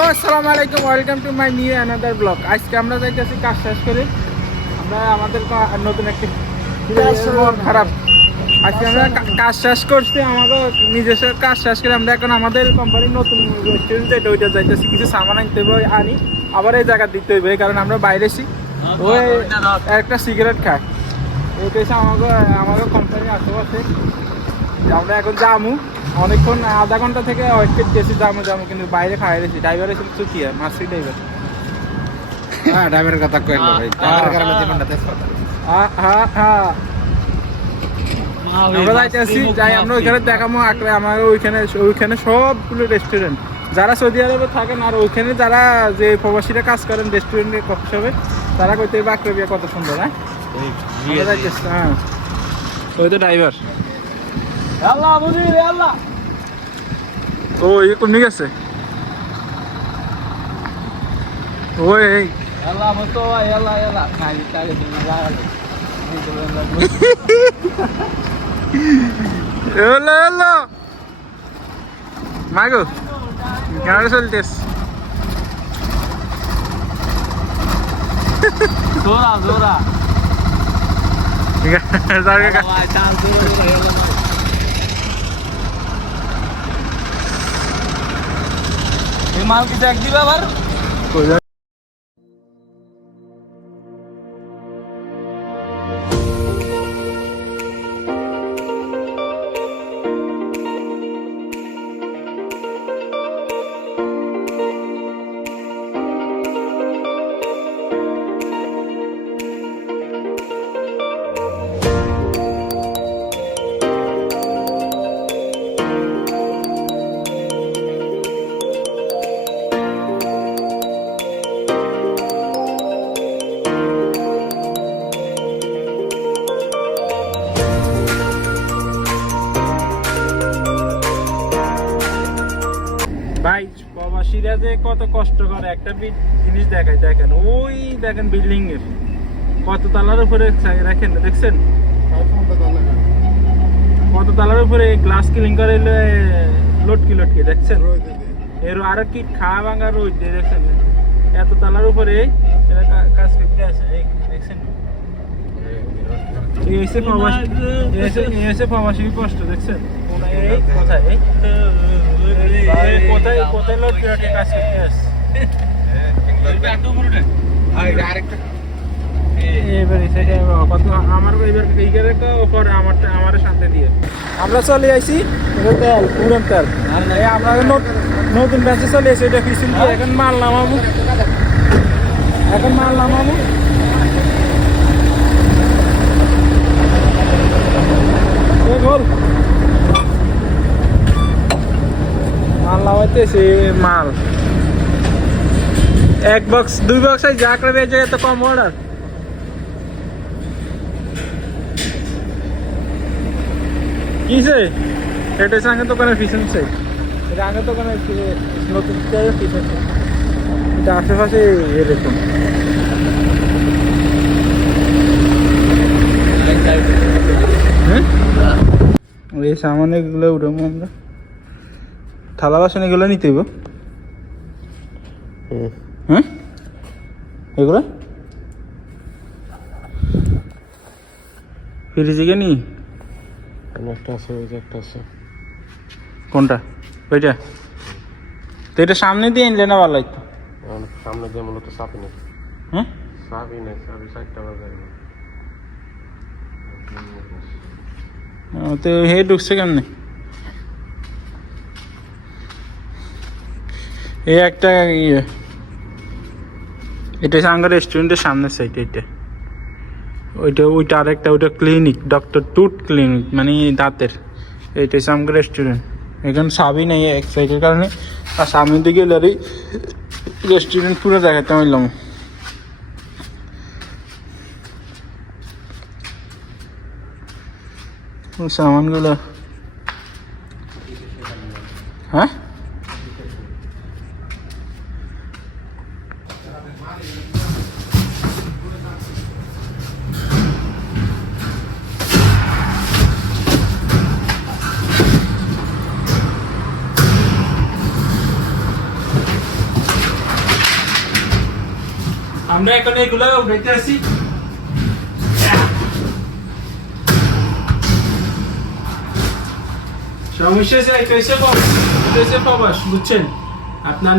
Hello, আসসালামু আলাইকুম, welcome to my new another blog. আজকে আমরা যাইতেছি কাজ শেষ করে। আমরা আমাদের নতুন একটি খারাপ। আজকে আমরা কাজ শেষ করছি আমাদের নিজস্ব কাজ শেষ করে। আমরা এখন আমাদের কোম্পানির নতুন রেস্টুরেন্ট যেটা ওইটা যাইতেছি। কিছু সামান আনতে হবে আনি। আবার এই জায়গা দিতে হবে কারণ আমরা বাইরে আছি। ওই একটা সিগারেট খায় হচ্ছে আমাকে আমাকে কোম্পানির আশেপাশে। আমরা এখন যামু। অনেকক্ষণ আধা ঘণ্টা থেকে ওয়েট করতেছি যামু যামু কিন্তু বাইরে খাই রেছি ড্রাইভার এসে তো কি আর মাসি ড্রাইভার হ্যাঁ ড্রাইভারের কথা কইলো ভাই। ড্রাইভারের কারণে জীবনটা হ্যাঁ হ্যাঁ আমরা যাইতেছি যাই আমরা ওইখানে দেখাবো আঁকড়ে আমার ওইখানে ওইখানে সবগুলো রেস্টুরেন্ট যারা সৌদি আরবে থাকেন আর ওইখানে যারা যে প্রবাসীরা কাজ করেন রেস্টুরেন্টে কফি শপে তারা কইতে বাকরে কত সুন্দর হ্যাঁ? হ্যাঁ। ওই তো ড্রাইভার আল্লাহ বুঝি আল্লাহ। ও ইয়ে কমে গেছে। ওই আল্লাহ মতো আল্লাহ আল্লাহ। খাই তাকে দিন লাগালো এলো এলো মাগো কেন চলতেস জোরা জোরা ঠিক আছে যার কাকা ভাই চাল জোরা এই যে কত কষ্ট করে একটা জিনিস দেখায় দেখেন, ওই দেখেন বিল্ডিং এর। কত তালার উপরে রাখেন দেখছেন? কত তালার উপরে গ্লাস ক্লিন করে লটকি লটকি, দেখছেন? এর আরও কি খাওয়া ভাঙা রোদ দিয়ে দেখছেন এত তালার উপরে কাজ করতে আছে দেখছেন? প্রবাসী কষ্ট, দেখছেন? কোথায়? কোথায় কোথায় কাজ করতে আমার এবার এইবারে তো পরে আমারটা আমার সাথে দিয়ে। আমরা চলে আইছি এটা তেল পুরন তেল। আমরা নতুন নতুন ব্যাচে চলে আসি এটা দিয়ে। এখন মাল নামাবো। এখন মাল নামাবো। গোল নামাইতেছি মাল। এক বক্স দুই বক্স যা করে বেজে এত কম অর্ডার কিসে এটা আগের দোকানের পিছন সাইড এটা আগের দোকানের পি- নতুন side। এটা আশেপাশে এরকম। হ্যাঁ? এই সামান এগুলো আমরা। থালা বাসন এগুলো নিতে হইব। হ্যাঁ? এগুলো? ফ্রিজে কে নি? একটা আছে ওই যে একটা আছে। কোনটা? ওইটা? তো এটা সামনে দিয়ে আনলে না ভালো লাগতো? সামনে দিয়ে মূলত চাপি নেই। হ্যাঁ? চাপি নেই চাপি চারটা বাজার তো হে ঢুকছে কেমনে? এই একটা ইয়ে। এটা হচ্ছে রেস্টুরেন্টের সামনের সাইড এটা। ওইটা ওইটা আরেকটা, ওইটা ক্লিনিক ডক্টর টুট ক্লিনিক মানে দাঁতের। এইটা হচ্ছে রেস্টুরেন্ট এখানে সাবই নেই এক সাইডের কারণে। আর সামনের দিকে এলে রেস্টুরেন্ট পুরো দেখাতে পারলাম সামানগুলো। হ্যাঁ? আমরা এখন এগুলো উঠাইতে আসি সমস্যা হচ্ছে এটা হচ্ছে প্রবাস এটা হচ্ছে প্রবাস বুঝছেন আপনার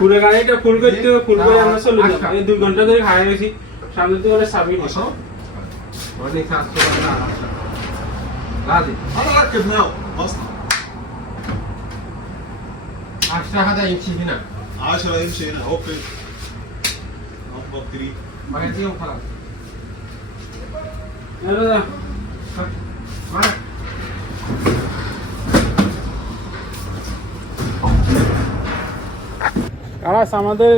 পুরো গাড়িটা ফুল করতে হবে, ফুল করে আমরা চলে যাবো এই দুই ঘন্টা ধরে খাই গেছি সামনে তো বলে সাবি عشرة ورني ساعة صورة لا لازم انا ركبناه اصلا 10 هذا يمشي هنا 10 يمشي هنا هو فين اضبط تري بعدين خلاص يلا কালাস আমাদের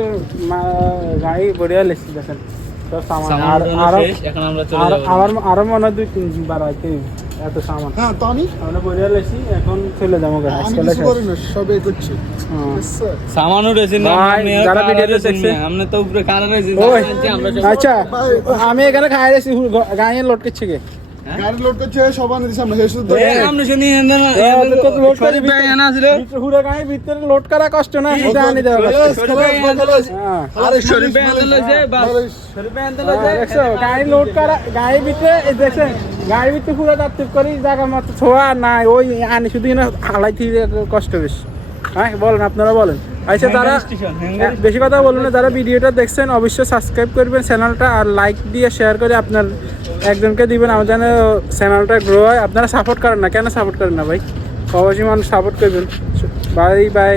গাড়ি বড়িয়া লেছি দেখেন। সামান সামান আর উঠানো আরও শেষ, এখন আমরা চলে আর- যাব। আমার আরও মনে হয় দুই তিন বার আইতে এত সামান হ্যাঁ আমরা বড়িয়া এখন চলে যাব আমি করি না সবে করছি। হ্যাঁ। না যারা তো উপরে রয়েছে সব- আচ্ছা আমি এখানে খাই রেছি করছে কে? গাড়ি লোড করছে শুনি তো তো লোড করে ভাই এখানে আসলে ভিতরে পুরো ভিতরে লোড করা কষ্ট না এটা আনি। হ্যাঁ আরে শরীফ ভাই বাস। শরীফ ভাই। হ্যাঁ, দেখছ গাড়ি লোড করা গাড়ির ভিতরে দেখছেন দাঁত করি জায়গা মতো ছোঁয়া নাই ওই আনি শুধু না হালাই থেকে কষ্ট বেশি। হ্যাঁ বলেন আপনারা বলেন। আচ্ছা হ্যাঙ্গার হ্যাঁ, বেশি কথা বলুন না যারা ভিডিওটা দেখছেন অবশ্যই সাবস্ক্রাইব করবেন চ্যানেলটা আর লাইক দিয়ে শেয়ার করে আপনার একজনকে দিবেন, আমার যেন চ্যানেলটা গ্রো হয়। আপনারা সাপোর্ট করেন না, কেন সাপোর্ট করেন না ভাই? অবশ্যই মানুষ সাপোর্ট করবেন। Bye bye.